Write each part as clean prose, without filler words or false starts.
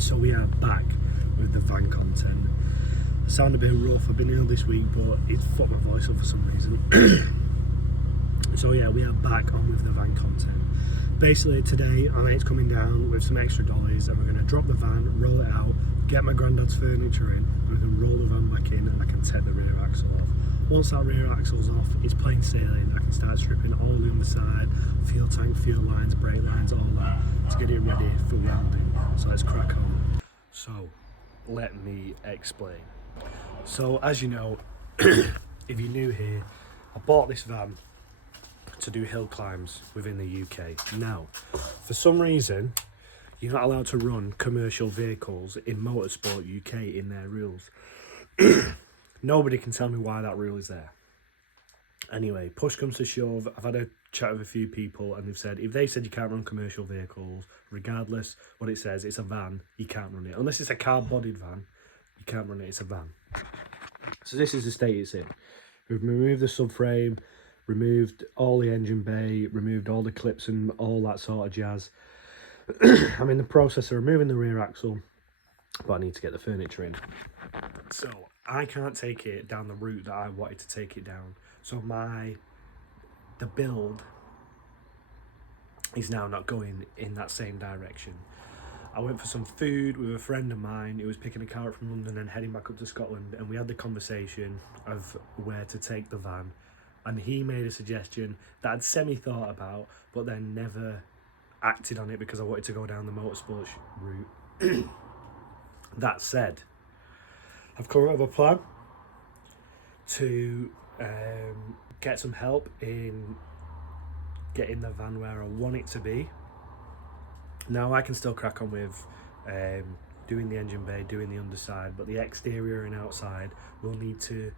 So we are back with the van content. I sound a bit rough, I've been ill this week, but it's fucked my voice up for some reason. So yeah, we are back on with the van content. Basically today, our mate's coming down with some extra dollies and we're going to drop the van, roll it out, get my granddad's furniture in, and we can roll the van back in and I can take the rear axle off. Once that rear axle's off, it's plain sailing. I can start stripping all the underside, fuel tank, fuel lines, brake lines, all that, to get it ready for welding. So let's crack on. So, let me explain. So, as you know, if you're new here, I bought this van to do hill climbs within the UK. Now, for some reason, you're not allowed to run commercial vehicles in Motorsport UK in their rules. Nobody can tell me why that rule is there. Anyway, push comes to shove, I've had a chat with a few people and they've said, if they said you can't run commercial vehicles, regardless what it says, it's a van, you can't run it. Unless it's a car-bodied van, you can't run it, it's a van. So this is the state it's in. We've removed the subframe, removed all the engine bay, removed all the clips and all that sort of jazz. I'm in the process of removing the rear axle, but I need to get the furniture in. So I can't take it down the route that I wanted to take it down. So the build is now not going in that same direction. I went for some food with a friend of mine who was picking a car up from London and heading back up to Scotland, and we had the conversation of where to take the van. And he made a suggestion that I'd semi-thought about, but then never acted on it because I wanted to go down the motorsports route. That said, I've come up with a plan to get some help in getting the van where I want it to be. Now I can still crack on with doing the engine bay, doing the underside, but the exterior and outside will need to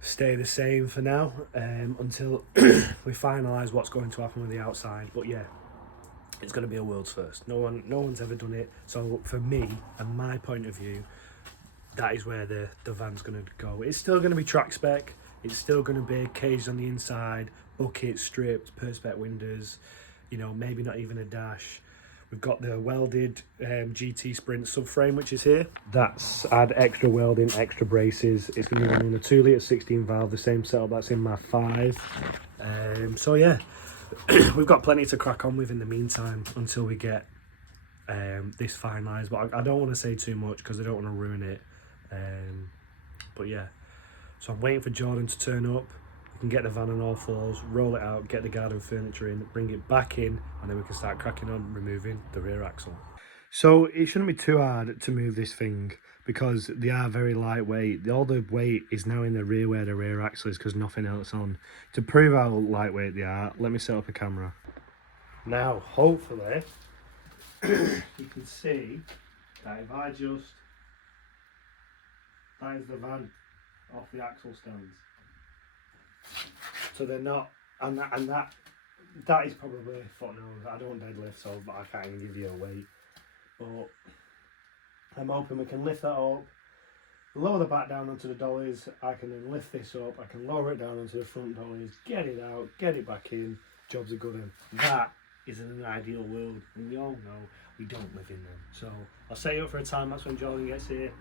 stay the same for now until we finalise what's going to happen with the outside. But yeah, it's going to be a world's first. No one's ever done it. So for me and my point of view, that is where the van's going to go. It's still going to be track spec. It's still going to be caged on the inside, bucket stripped, perspex windows, you know, maybe not even a dash. We've got the welded GT Sprint subframe, which is here. That's add extra welding, extra braces. It's going to be running a 2 litre 16 valve, the same setup that's in my 5. So yeah, we've got plenty to crack on with in the meantime until we get this finalised. But I don't want to say too much because I don't want to ruin it. But yeah, so I'm waiting for Jordan to turn up. We can get the van on all fours, roll it out, get the garden furniture in, bring it back in, and then we can start cracking on removing the rear axle. So it shouldn't be too hard to move this thing because they are very lightweight. All the weight is now in the rear where the rear axle is because nothing else on. To prove how lightweight they are, let me set up a camera. Now, hopefully, you can see that if I just, that is the van off the axle stands. So they're not, and that is probably, fuck no, I don't deadlift, so I can't even give you a weight. But I'm hoping we can lift that up, lower the back down onto the dollies. I can then lift this up, I can lower it down onto the front dollies, get it out, get it back in, job's a good one. That is in an ideal world, and we all know we don't live in them. So I'll set you up for a time, that's when Jordan gets here,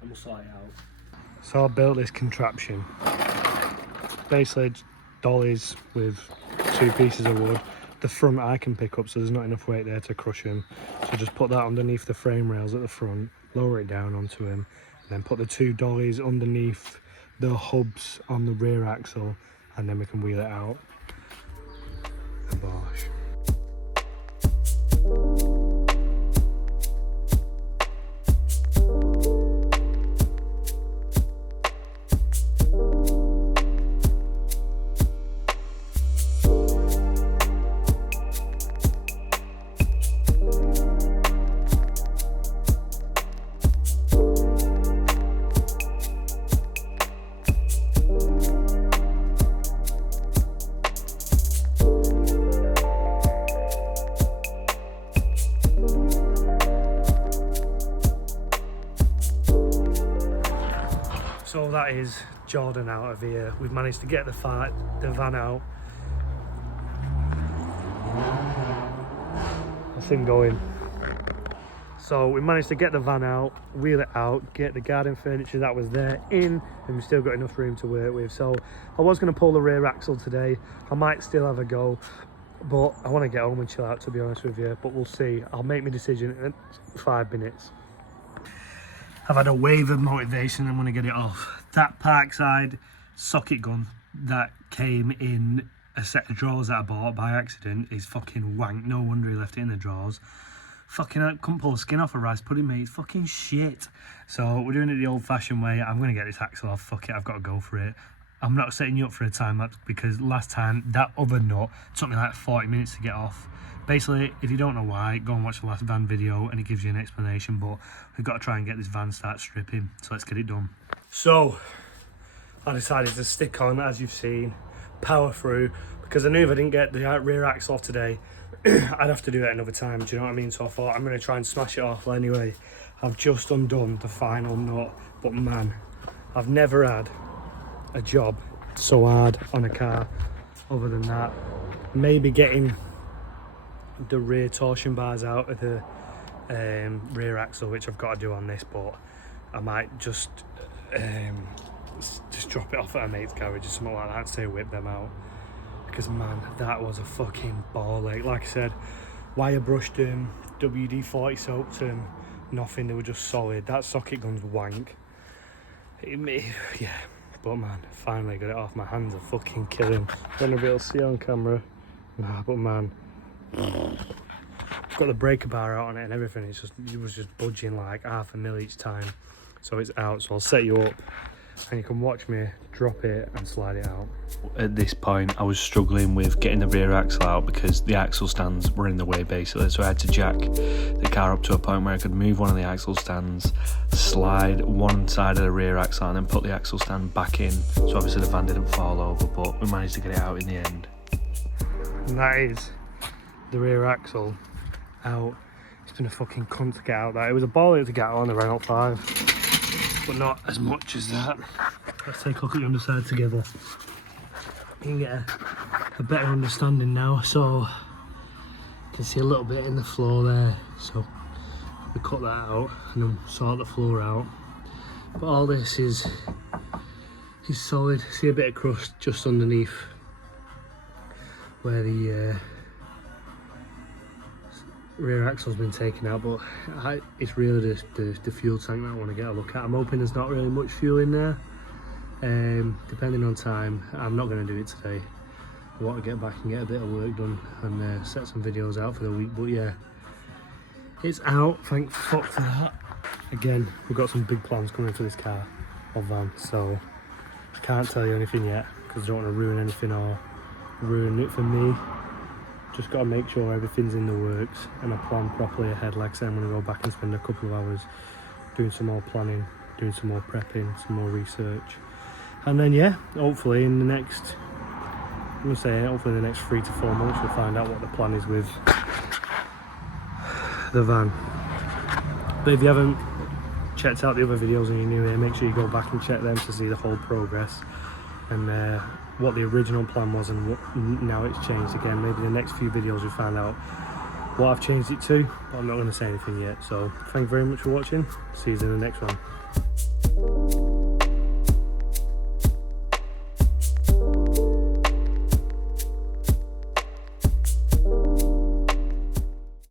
and we'll sort it out. So I built this contraption. Basically dollies with 2 pieces of wood. The front I can pick up, so there's not enough weight there to crush him. So just put that underneath the frame rails at the front, lower it down onto him, and then put the 2 dollies underneath the hubs on the rear axle, and then we can wheel it out. And bosh. So that is Jordan out of here. We've managed to get the van out. That's him going. So we managed to get the van out, wheel it out, get the garden furniture that was there in, and we still got enough room to work with. So I was going to pull the rear axle today. I might still have a go, but I want to get home and chill out, to be honest with you. But we'll see. I'll make my decision in 5 minutes. I've had a wave of motivation. I'm going to get it off. That Parkside socket gun that came in a set of drawers that I bought by accident is fucking wank. No wonder he left it in the drawers. Fucking, I couldn't pull the skin off a rice pudding, mate. It's fucking shit. So we're doing it the old-fashioned way. I'm going to get this axle off. Fuck it, I've got to go for it. I'm not setting you up for a time lapse because last time that other nut took me like 40 minutes to get off. Basically, if you don't know why, go and watch the last van video and it gives you an explanation. But we've got to try and get this van start stripping. So let's get it done. So I decided to stick on, as you've seen, power through, because I knew if I didn't get the rear axle off today, I'd have to do it another time, do you know what I mean? So I thought I'm going to try and smash it off anyway. I've just undone the final nut, but man, I've never had a job so hard on a car other than that. Maybe getting the rear torsion bars out of the rear axle, which I've got to do on this, but I might just drop it off at a mate's garage or something like that, say whip them out. Because man, that was a fucking ball ache. Like I said, wire brushed them, WD-40 soaked them, nothing, they were just solid. That socket gun's wank. Yeah, but man, finally got it off. My hands are fucking killing. Don't know if it'll see on camera. Nah, but man, I've got the breaker bar out on it and everything. It was just budging like 0.5 mil each time. So it's out, so I'll set you up and you can watch me drop it and slide it out. At this point I was struggling with getting the rear axle out because the axle stands were in the way basically, so I had to jack the car up to a point where I could move one of the axle stands, slide one side of the rear axle and then put the axle stand back in, so obviously the van didn't fall over, but we managed to get it out in the end. And that is the rear axle out. It's been a fucking cunt to get out that. It was a ball to get out on the Renault 5. But not as much as that. Let's take a look at the underside together. You can get a better understanding now. So you can see a little bit in the floor there. So we cut that out and then sort the floor out. But all this is solid. See a bit of crust just underneath where the rear axle's been taken out, but it's really the fuel tank that I want to get a look at. I'm hoping there's not really much fuel in there. Depending on time, I'm not going to do it today. I want to get back and get a bit of work done and set some videos out for the week, but yeah, it's out, thank fuck for that. Again, we've got some big plans coming for this car or van, so I can't tell you anything yet because I don't want to ruin anything or ruin it for me. Just got to make sure everything's in the works and I plan properly ahead. Like I said, I'm going to go back and spend a couple of hours doing some more planning, doing some more prepping, some more research. And then yeah, hopefully in the next, hopefully in the next 3 to 4 months we'll find out what the plan is with the van. But if you haven't checked out the other videos and you're new here, make sure you go back and check them to see the whole progress and what the original plan was and what now it's changed again. Maybe the next few videos we find out what I've changed it to, but I'm not going to say anything yet. So thank you very much for watching. See you in the next one.